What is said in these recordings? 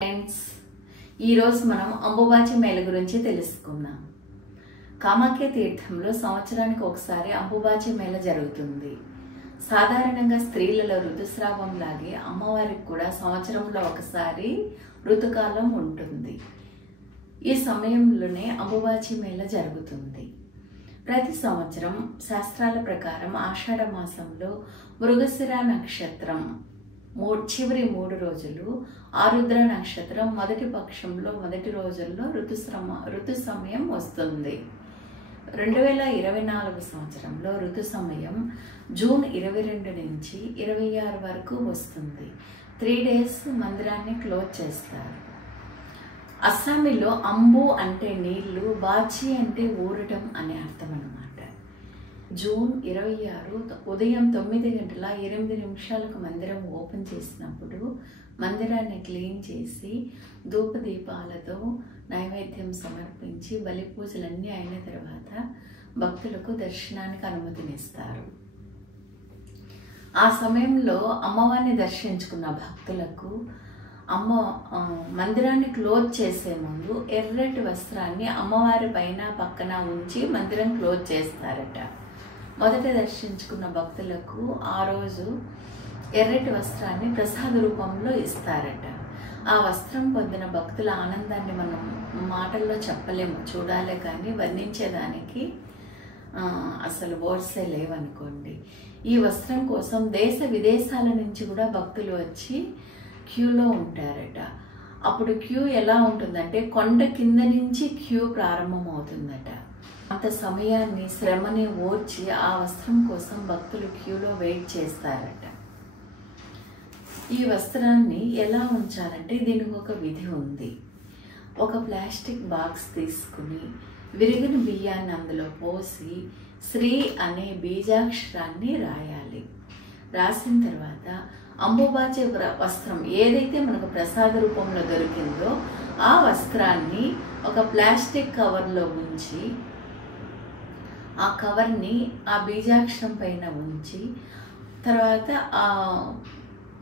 Friends, ఈరోజు మనం అంబుబాచి మేళ గురించి తెలుసుకుందాం. కామాఖ్య తీర్థంలో సంవత్సరానికి ఒకసారి అంబుబాచి మేళ జరుగుతుంది. సాధారణంగా స్త్రీలలో ఋతుస్రావం లాగే అమ్మవారికి కూడా సంవత్సరంలో ఒకసారి ఋతుకాలం ఉంటుంది. ఈ సమయంలోనే అంబుబాచి మేళ జరుగుతుంది. ప్రతి సంవత్సరం శాస్త్రాల ప్రకారం ఆషాఢ మాసంలో మృగశిర నక్షత్రం చివరి 3 రోజులు, ఆరుద్ర నక్షత్రం మొదటి పక్షంలో మొదటి రోజుల్లో ఋతు సమయం వస్తుంది. 2024 సంవత్సరంలో ఋతు సమయం జూన్ 22 నుంచి 26 వరకు వస్తుంది. 3 డేస్ మందిరాన్ని క్లోజ్ చేస్తారు. అస్సామీలో అంబు అంటే నీళ్లు, బాచి అంటే ఊరటం అనే అర్థం అన్నమాట. జూన్ 26 ఉదయం 9:08 మందిరం ఓపెన్ చేసినప్పుడు మందిరాన్ని క్లీన్ చేసి ధూపదీపాలతో నైవేద్యం సమర్పించి బలి పూజలన్నీ అయిన తర్వాత భక్తులకు దర్శనానికి అనుమతినిస్తారు. ఆ సమయంలో అమ్మవారిని దర్శించుకున్న భక్తులకు మందిరాన్ని క్లోజ్ చేసే ముందు ఎర్రటి వస్త్రాన్ని అమ్మవారి పైన పక్కన ఉంచి మందిరం క్లోజ్ చేస్తారట. మొదట దర్శించుకున్న భక్తులకు ఆ రోజు ఎర్రటి వస్త్రాన్ని ప్రసాద రూపంలో ఇస్తారట. ఆ వస్త్రం పొందిన భక్తుల ఆనందాన్ని మనం మాటల్లో చెప్పలేము, చూడాలే కానీ వర్ణించేదానికి అసలు వర్డ్సే లేవనుకోండి. ఈ వస్త్రం కోసం దేశ విదేశాల నుంచి కూడా భక్తులు వచ్చి క్యూలో ఉంటారట. అప్పుడు క్యూ ఎలా ఉంటుందంటే కొండ కింద నుంచి క్యూ ప్రారంభమవుతుందట. అంత సమయాన్ని శ్రమని ఓర్చి ఆ వస్త్రం కోసం భక్తులు క్యూలో వెయిట్ చేస్తారట. ఈ వస్త్రాన్ని ఎలా ఉంచాలంటే దీనికి ఒక విధి ఉంది. ఒక ప్లాస్టిక్ బాక్స్ తీసుకుని విరిగిన బియ్యాన్ని అందులో పోసి శ్రీ అనే బీజాక్షరాన్ని రాయాలి. రాసిన తర్వాత అంబుబాచి వస్త్రం ఏదైతే మనకు ప్రసాద రూపంలో దొరికిందో ఆ వస్త్రాన్ని ఒక ప్లాస్టిక్ కవర్లో ఉంచి ఆ కవర్ని ఆ బీజాక్షరం పైన ఉంచి తర్వాత ఆ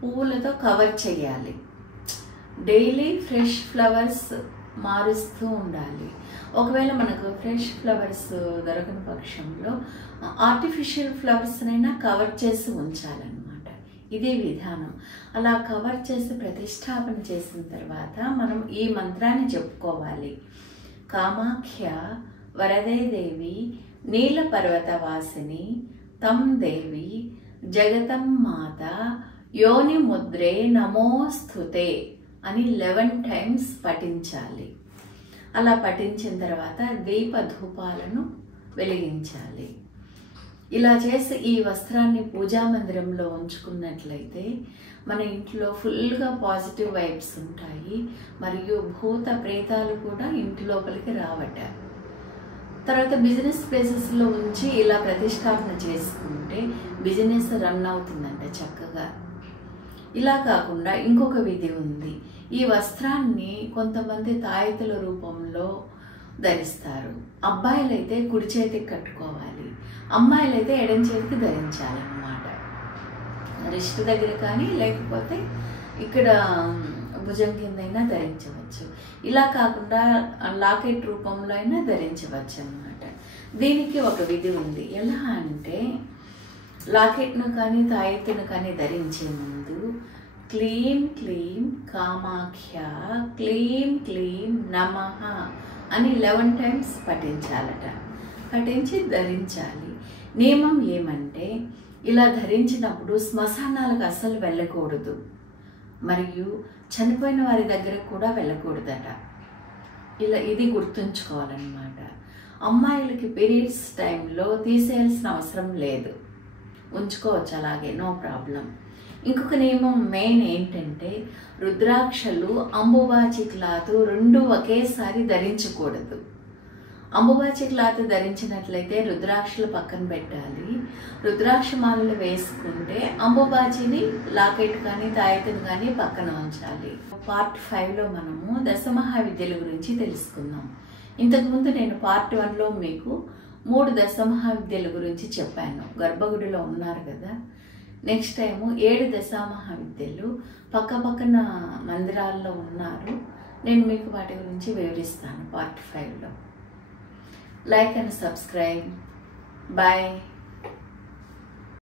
పువ్వులతో కవర్ చేయాలి. డైలీ ఫ్రెష్ ఫ్లవర్స్ మారుస్తూ ఉండాలి. ఒకవేళ మనకు ఫ్రెష్ ఫ్లవర్స్ దొరకని పక్షంలో ఆర్టిఫిషియల్ ఫ్లవర్స్నైనా కవర్ చేసి ఉంచాలన్నమాట. ఇదే విధానం. అలా కవర్ చేసి ప్రతిష్టాపన చేసిన తర్వాత మనం ఈ మంత్రాన్ని చెప్పుకోవాలి. కామాఖ్య వరదే దేవి నీల పర్వతవాసిని తం దేవి జగతం మాత యోని ముద్రే నమోస్తుతే అని 11 టైమ్స్ పఠించాలి. అలా పఠించిన తర్వాత దీప ధూపాలను వెలిగించాలి. ఇలా చేసి ఈ వస్త్రాన్ని పూజా మందిరంలో ఉంచుకున్నట్లయితే మన ఇంట్లో ఫుల్గా పాజిటివ్ వైబ్స్ ఉంటాయి. మరియు భూత ప్రేతాలు కూడా ఇంటి లోపలికి రావట. తర్వాత బిజినెస్ ప్లేసెస్లో ఉంచి ఇలా ప్రతిష్టాపన చేసుకుంటే బిజినెస్ రన్ అవుతుందంట చక్కగా. ఇలా కాకుండా ఇంకొక విధి ఉంది. ఈ వస్త్రాన్ని కొంతమంది తాయెత్తుల రూపంలో ధరిస్తారు. అబ్బాయిలైతే కుడి చేతికి కట్టుకోవాలి, అమ్మాయిలైతే ఎడం చేతికి ధరించాలన్నమాట. రిస్ట్ దగ్గర కానీ లేకపోతే ఇక్కడ భుజం కిందైనా ధరించవచ్చు. ఇలా కాకుండా లాకెట్ రూపంలో అయినా ధరించవచ్చు అన్నమాట. దీనికి ఒక విధి ఉంది. ఎలా అంటే లాకెట్ను కానీ తాయెత్తును కానీ ధరించే ముందు క్లీం క్లీం కామాఖ్య క్లీం క్లీం నమః అని 11 టైమ్స్ పఠించాలట. పఠించి ధరించాలి. నియమం ఏమంటే ఇలా ధరించినప్పుడు శ్మశానాలకు అస్సలు వెళ్ళకూడదు, మరియు చనిపోయిన వారి దగ్గర కూడా వెళ్ళకూడదట. ఇది గుర్తుంచుకోవాలన్నమాట. అమ్మాయిలకి పీరియడ్స్ టైంలో తీసేయాల్సిన అవసరం లేదు, ఉంచుకోవచ్చు అలాగే, నో ప్రాబ్లం. ఇంకొక నియమం మెయిన్ ఏంటంటే రుద్రాక్షలు అంబుబాచి క్లాత్ 2 ఒకేసారి ధరించకూడదు. అంబుబాచి క్లాత్ ధరించినట్లయితే రుద్రాక్షలు పక్కన పెట్టాలి. రుద్రాక్ష మాలలు వేసుకుంటే అంబుబాచిని లాకెట్ కానీ తాయెత్తును కానీ పక్కన ఉంచాలి. పార్ట్ 5లో మనము దశమహావిద్యల గురించి తెలుసుకుందాం. ఇంతకుముందు నేను పార్ట్ 1లో మీకు 3 దశమహావిద్యల గురించి చెప్పాను. గర్భగుడిలో ఉన్నారు కదా, నెక్స్ట్ టైము 7 దశామహావిద్యలు పక్కపక్కన మందిరాల్లో ఉన్నారు. నేను మీకు వాటి గురించి వివరిస్తాను పార్ట్ 5లో. Like and subscribe. బాయ్.